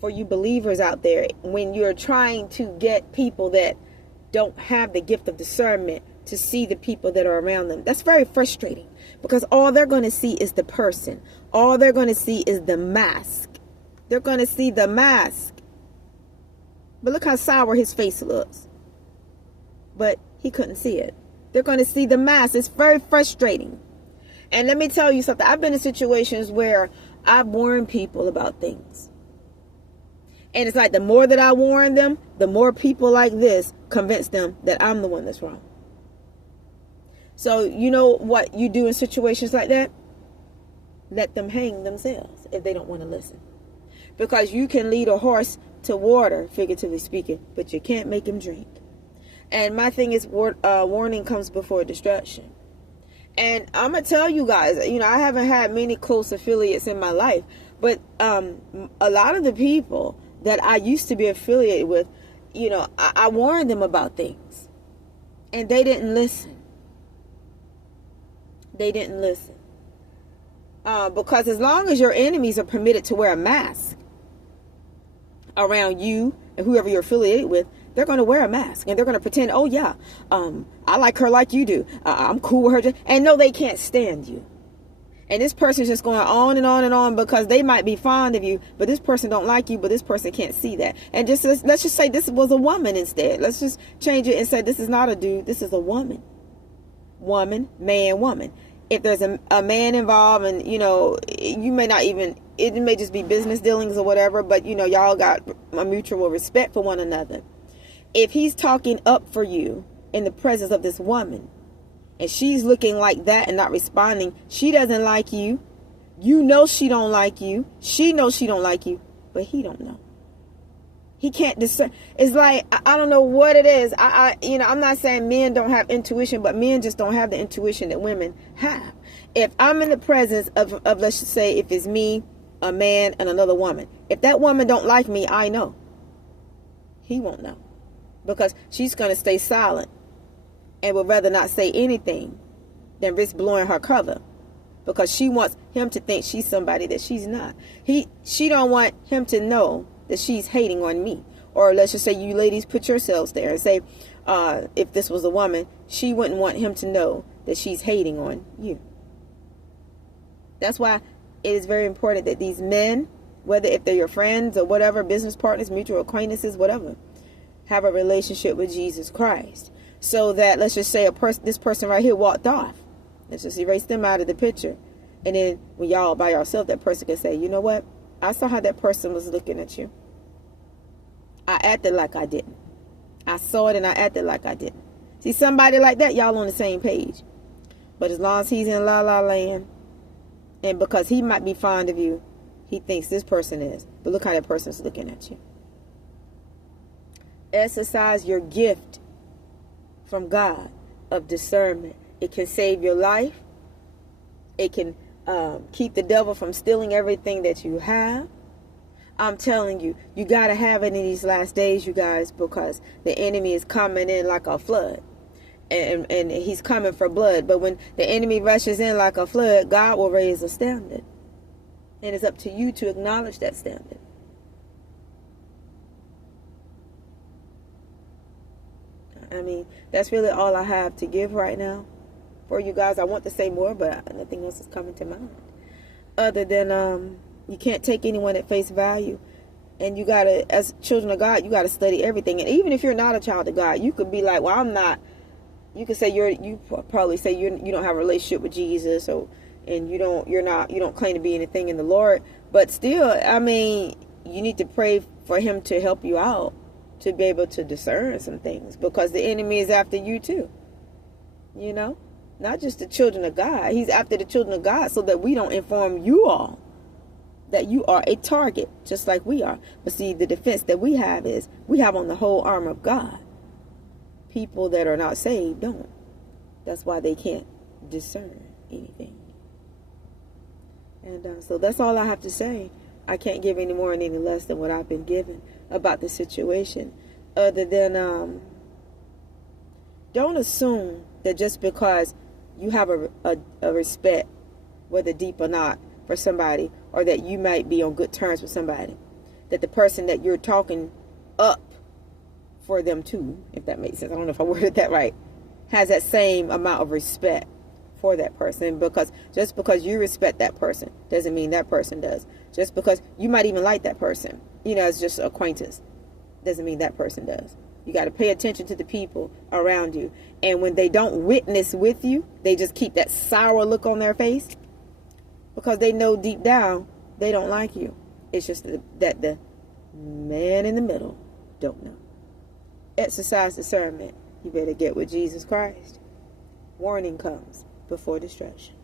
for you believers out there, when you're trying to get people that don't have the gift of discernment to see the people that are around them. That's very frustrating, because all they're going to see is the person. All they're going to see is the mask. They're going to see the mask. But look how sour his face looks. But he couldn't see it. They're going to see the mask. It's very frustrating. And let me tell you something. I've been in situations where I've warned people about things. And it's like the more that I warn them, the more people like this convince them that I'm the one that's wrong. So you know what you do in situations like that? Let them hang themselves if they don't want to listen. Because you can lead a horse to water, figuratively speaking, but you can't make him drink. And my thing is, warning comes before destruction. And I'm going to tell you guys, I haven't had many close affiliates in my life, but a lot of the people that I used to be affiliated with, I warned them about things. And they didn't listen. They didn't listen. Because as long as your enemies are permitted to wear a mask around you and whoever you're affiliated with, they're going to wear a mask and they're going to pretend, oh yeah, I like her like you do. I'm cool with her. And no, they can't stand you. And this person's just going on and on and on because they might be fond of you, but this person don't like you, but this person can't see that. And let's just say this was a woman instead. Let's just change it and say this is not a dude. This is a woman. Woman, man, woman. If there's a man involved and, you may not even, it may just be business dealings or whatever, but, y'all got a mutual respect for one another. If he's talking up for you in the presence of this woman, and she's looking like that and not responding, she doesn't like you. You know she don't like you. She knows she don't like you, but he don't know. He can't discern. It's like, I don't know what it is. I'm not saying men don't have intuition, but men just don't have the intuition that women have. If I'm in the presence of let's just say, if it's me, a man, and another woman, if that woman don't like me, I know. He won't know, because she's going to stay silent and would rather not say anything than risk blowing her cover, because she wants him to think she's somebody that she's not. She don't want him to know that she's hating on me. Or let's just say you ladies put yourselves there and say, if this was a woman, she wouldn't want him to know that she's hating on you. That's why it is very important that these men, whether if they're your friends or whatever, business partners, mutual acquaintances, whatever, have a relationship with Jesus Christ. So that, let's just say this person right here walked off. Let's just erase them out of the picture. And then when y'all by yourself, that person can say, you know what? I saw how that person was looking at you. I acted like I didn't. I saw it and I acted like I didn't. See, somebody like that, y'all on the same page. But as long as he's in la la land, and because he might be fond of you, he thinks this person is. But look how that person's looking at you. Exercise your gift from God of discernment. It can save your life. It can keep the devil from stealing everything that you have. I'm telling you, you got to have it in these last days, you guys, because the enemy is coming in like a flood. And he's coming for blood. But when the enemy rushes in like a flood, God will raise a standard. And it's up to you to acknowledge that standard. I mean, that's really all I have to give right now for you guys. I want to say more, but nothing else is coming to mind. Other than you can't take anyone at face value. And you got to, as children of God, you got to study everything. And even if you're not a child of God, you could be like, well, I'm not. You could say you probably say you don't have a relationship with Jesus, and you don't claim to be anything in the Lord. But still, I mean, you need to pray for him to help you out, to be able to discern some things, because the enemy is after you too. Not just the children of God. He's after the children of God so that we don't inform you all that you are a target, just like we are. But see, the defense that we have is we have on the whole armor of God. People that are not saved don't. That's why they can't discern anything. And so that's all I have to say. I can't give any more and any less than what I've been given about the situation. Other than, don't assume that just because you have a respect, whether deep or not, for somebody, or that you might be on good terms with somebody, that the person that you're talking up for them too, if that makes sense. I don't know if I worded that right. Has that same amount of respect for that person, because just because you respect that person doesn't mean that person does. Just because you might even like that person, it's just an acquaintance, doesn't mean that person does. You got to pay attention to the people around you, and when they don't witness with you, they just keep that sour look on their face because they know deep down they don't like you. It's just that the man in the middle don't know. Exercise discernment. You better get with Jesus Christ. Warning comes before destruction.